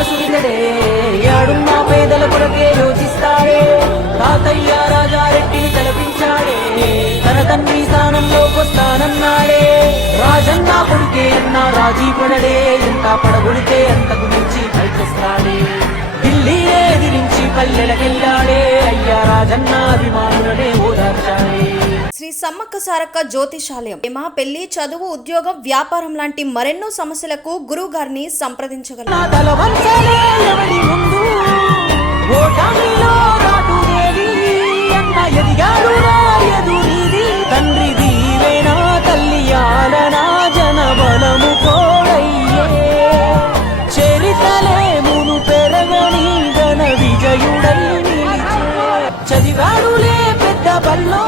వారసుడితడే, యాడున్న పేదల కొరకే యోచిస్తాడే. తాతయ్య రాజారెడ్డిని తలపించాడే, తన తండ్రి స్థానంలోకొస్తానన్నాడే. రాజన్న కొడుకే అన్న రాజీ పడడే, ఎంత పడగొడితే అంతకు మించి పైకొస్తాడే. ఢిల్లీనే ఎదిరించి పల్లెలకెళ్ళాడే, అయ్యా రాజన్న అభిమానులనే ఓదార్చాడే. శ్రీ సమ్మక్క సారక్క జ్యోతిషాలయం ప్రేమ, పెళ్లి, చదువు, ఉద్యోగం, వ్యాపారం లాంటి మరెన్నో సమస్యలకు గురువు గారిని సంప్రదించగలరు. తండ్రి దీవేనా తల్లి ఆలనా జనబలము కోడయ్యే, చరితలేమును పెరగని ఘన విజయుడై నిలిచే. చదివాడులే పెద్ద బల్లో